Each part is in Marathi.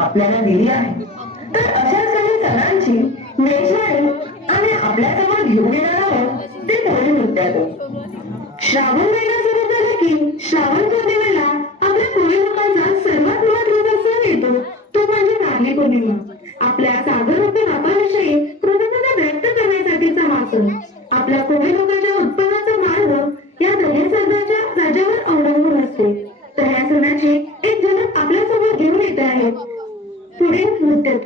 आपल्याला दिली आहे. तर अशा काही सणांची मेजवानी आम्ही आपल्यासमोर घेऊन येणार आहोत ते थोडी नृत्यातून. श्रावण महिना सुरू झाला की श्रावण पौर्णिमेला आपल्या कोळी लोकांचा सर्वात महत्त्वाचा सण येतो तो म्हणजे नागली पौर्णिमा. आपल्या सागर पुढे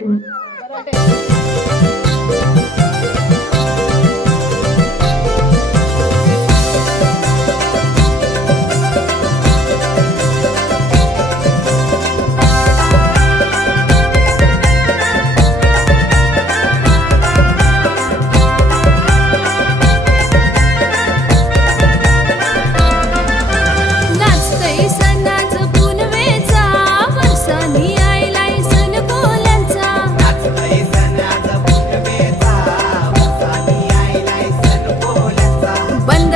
Buen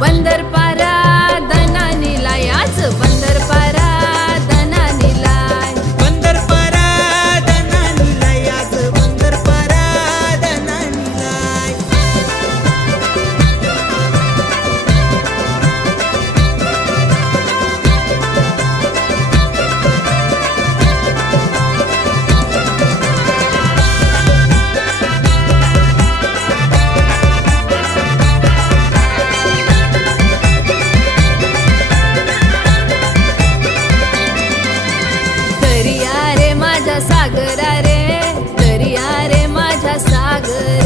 wonder माझ्या सागरा रे दर्या रे माझ्या सागर.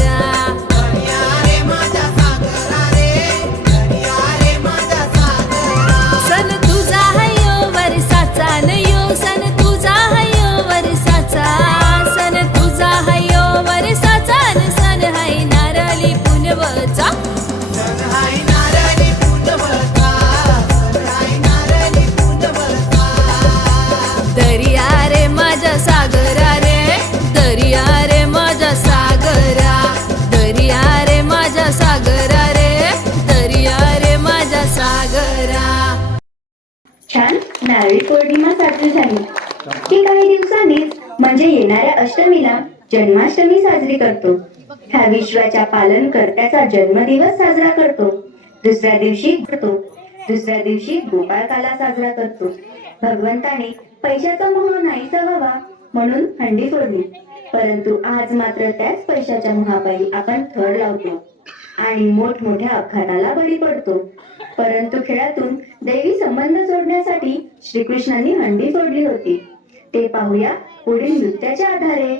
नारळी पौर्णिमा साजरी झाली. की काही दिवसांनीच म्हणजे येणाऱ्या अष्टमीला जन्माष्टमी साजरी करतो. ह्या विश्वाच्या पालन करत्याचा जन्मदिवस साजरा करतो. दुसऱ्या दिवशी करतो दुसऱ्या दिवशी गोपाळकाला साजरा करतो. भगवंताने पैशाचा मोह नाहीसा व्हावा म्हणून हंडी फोडली. परंतु आज मात्र त्याच पैशाच्या मोहापायी आपण थर लावतो. आणि मोठमोठ्या अपघाताला बळी पडतो. परंतु खेळातून दैवी संबंध जोडण्यासाठी श्रीकृष्णांनी हंडी फोडली होती. ते पाहूया पुढील नृत्याच्या आधारे.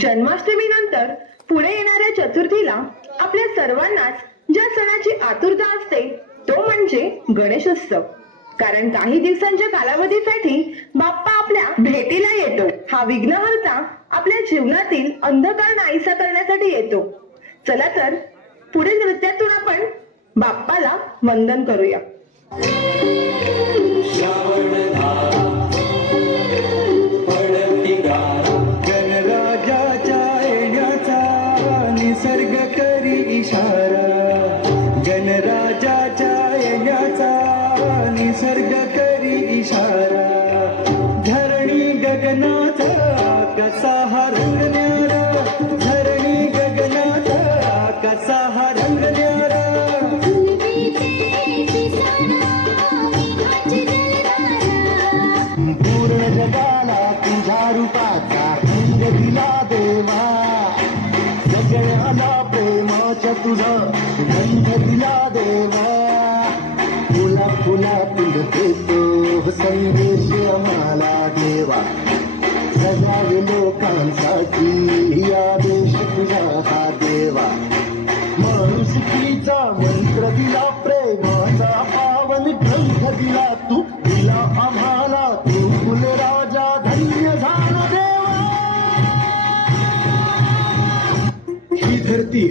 जन्माष्टमीनंतर पुढे येणाऱ्या चतुर्थीला आपल्या सर्वांनाच ज्या सणाची आतुरता असते तो म्हणजे गणेशोत्सव. कारण काही दिवसांच्या कालावधीसाठी बाप्पा आपल्या भेटीला येतो. हा विघ्नहर्ता आपल्या जीवनातील अंधकार नाहीसा करण्यासाठी येतो. चला तर पुढे नृत्यातून आपण बाप्पाला वंदन करूया. कसा हा रंग न्यारा धरणी गगनाचा कसा हा रंग न्यारा. पूर्ण जगाला तुझ्या रूपाचा रंग दिला देवा. सगळ्याला प्रेमाच्या तुझा रंग दिला देवा. फुला फुला तुझ देतो संदेश आम्हाला देवा. सगळ्या लोकांसाठी या देश तुझा हा देवा. माणुसकीचा मंत्र दिला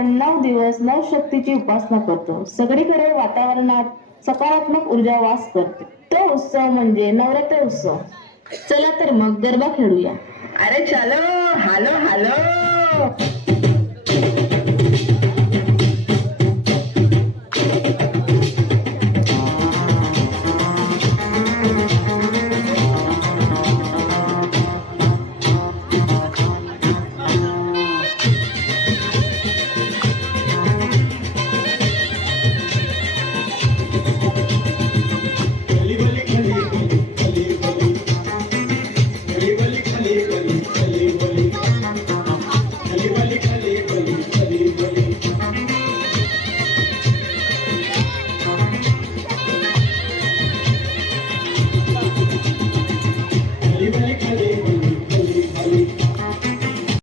आपण नऊ दिवस नऊ शक्तीची उपासना करतो. सगळीकडे वातावरणात सकारात्मक ऊर्जा वास करते. तो उत्सव म्हणजे नवरात्र उत्सव. चला तर मग गरबा खेळूया. अरे चलो हालो हालो. Thank.